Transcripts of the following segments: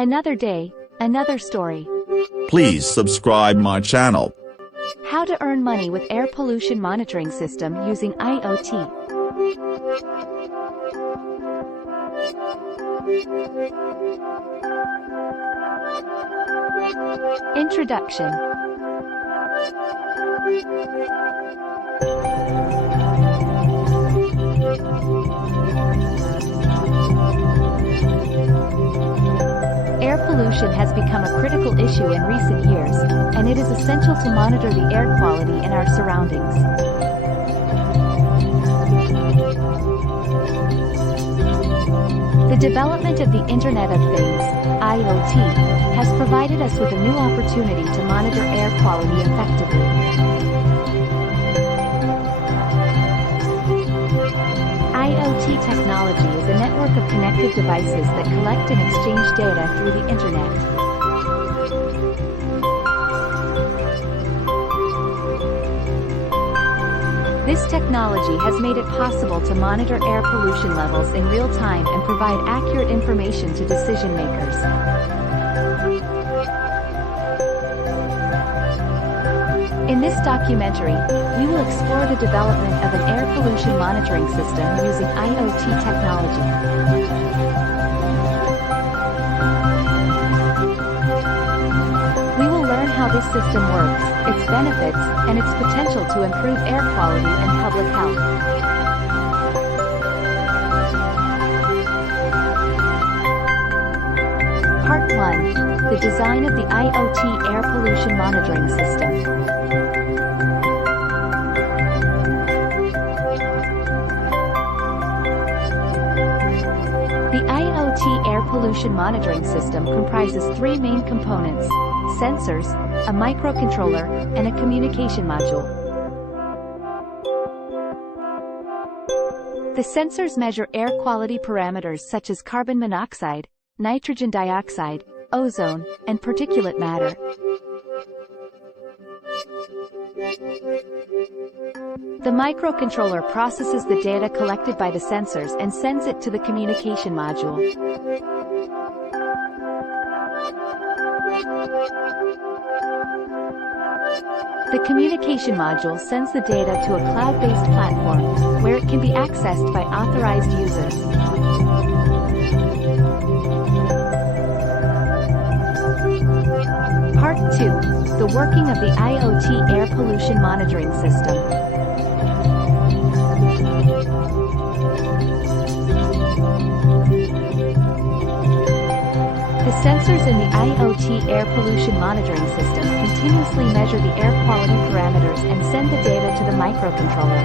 Another day, another story. Please subscribe my channel. How to earn money with air pollution monitoring system using IoT. Introduction. Air pollution has become a critical issue in recent years, and it is essential to monitor the air quality in our surroundings. The development of the Internet of Things, IoT, has provided us with a new opportunity to monitor air quality effectively. IoT technology is a network of connected devices that collect and exchange data through the Internet. This technology has made it possible to monitor air pollution levels in real time and provide accurate information to decision makers. In this documentary, we will explore the development of an air pollution monitoring system using IoT technology. We will learn how this system works, its benefits, and its potential to improve air quality and public health. Part 1. The design of the IoT air pollution monitoring system. The IoT air pollution monitoring system comprises three main components: sensors, a microcontroller, and a communication module. The sensors measure air quality parameters such as carbon monoxide, nitrogen dioxide, ozone, and particulate matter. The microcontroller processes the data collected by the sensors and sends it to the communication module. The communication module sends the data to a cloud-based platform, where it can be accessed by authorized users. Part 2. The working of the IoT air pollution monitoring system. The sensors in the IoT air pollution monitoring system continuously measure the air quality parameters and send the data to the microcontroller.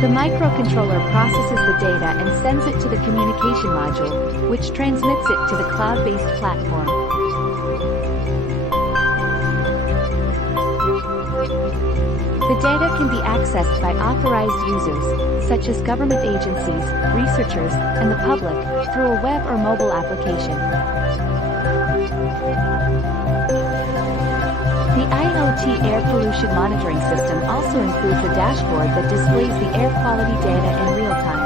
The microcontroller processes the data and sends it to the communication module, which transmits it to the cloud-based platform. The data can be accessed by authorized users, such as government agencies, researchers, and the public, through a web or mobile application. The IoT air pollution monitoring system also includes a dashboard that displays the air quality data in real time.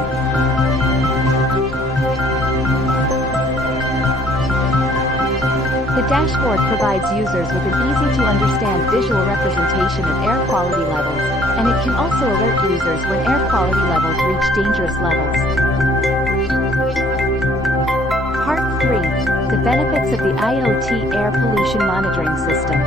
The dashboard provides users with an easy-to-understand visual representation of air quality levels, and it can also alert users when air quality levels reach dangerous levels. Part 3. The benefits of the IoT air pollution monitoring system.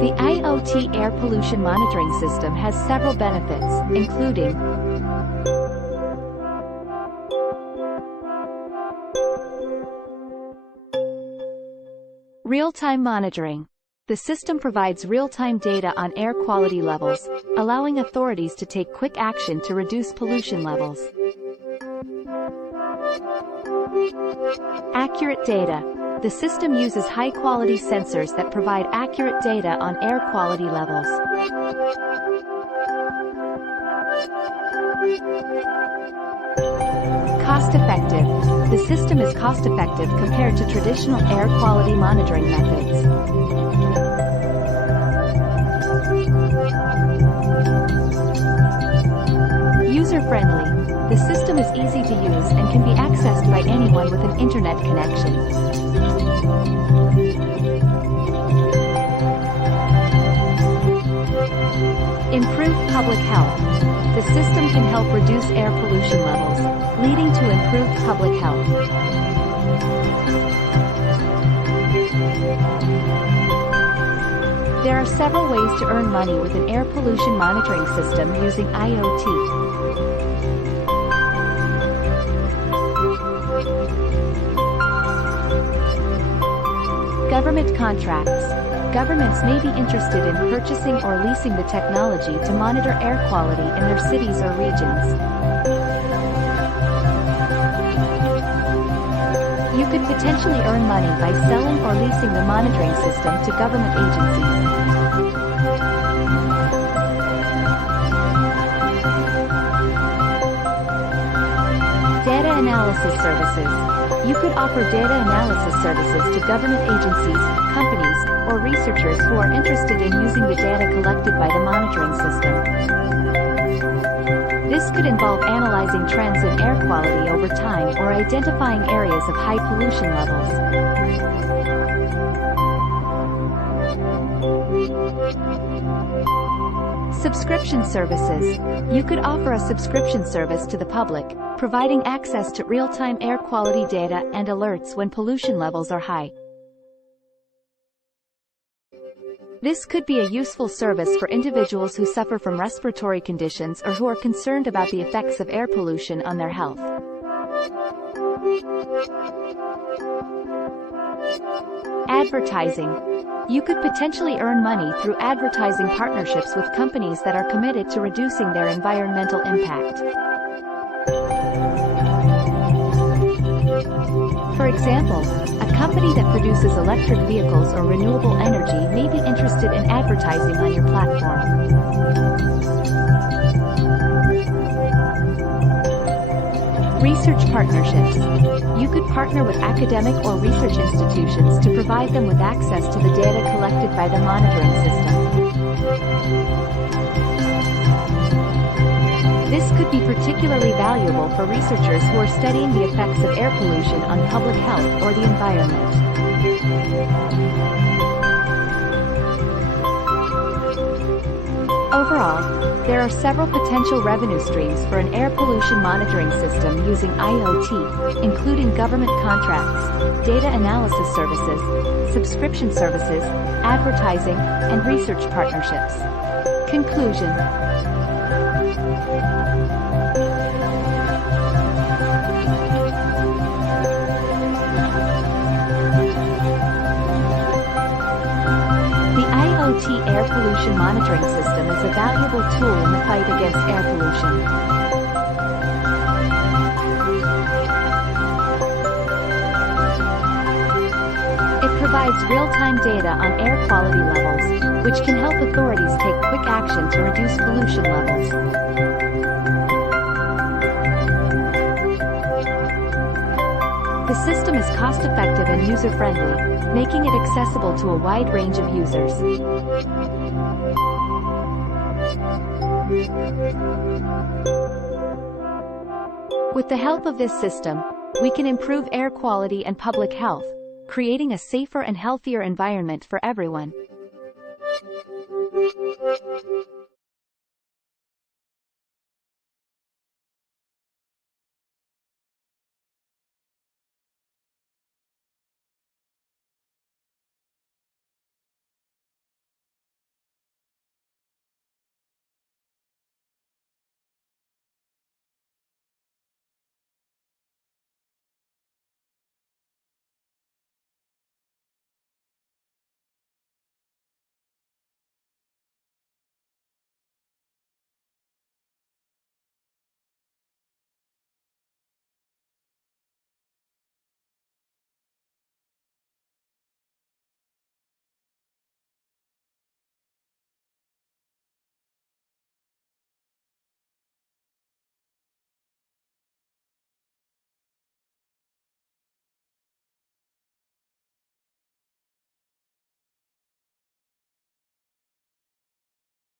The IoT air pollution monitoring system has several benefits, including real-time monitoring. The system provides real-time data on air quality levels, allowing authorities to take quick action to reduce pollution levels. Accurate data. The system uses high-quality sensors that provide accurate data on air quality levels. Cost-effective. The system is cost-effective compared to traditional air quality monitoring methods. to use and can be accessed by anyone with an internet connection. Improved public health. The system can help reduce air pollution levels, leading to improved public health. There are several ways to earn money with an air pollution monitoring system using IoT. Government contracts. Governments may be interested in purchasing or leasing the technology to monitor air quality in their cities or regions. You could potentially earn money by selling or leasing the monitoring system to government agencies. Data analysis services. You could offer data analysis services to government agencies, companies, or researchers who are interested in using the data collected by the monitoring system. This could involve analyzing trends in air quality over time or identifying areas of high pollution levels. Subscription services. You could offer a subscription service to the public, providing access to real-time air quality data and alerts when pollution levels are high. This could be a useful service for individuals who suffer from respiratory conditions or who are concerned about the effects of air pollution on their health. Advertising. You could potentially earn money through advertising partnerships with companies that are committed to reducing their environmental impact. For example, a company that produces electric vehicles or renewable energy may be interested in advertising on your platform. Research partnerships. You could partner with academic or research institutions to provide them with access to the data collected by the monitoring system. This could be particularly valuable for researchers who are studying the effects of air pollution on public health or the environment. Overall, there are several potential revenue streams for an air pollution monitoring system using IoT, including government contracts, data analysis services, subscription services, advertising, and research partnerships. Conclusion. The IoT air pollution monitoring system is a valuable tool in the fight against air pollution. It provides real-time data on air quality levels, which can help authorities take quick action to reduce pollution levels. The system is cost-effective and user-friendly, making it accessible to a wide range of users. With the help of this system, we can improve air quality and public health, creating a safer and healthier environment for everyone.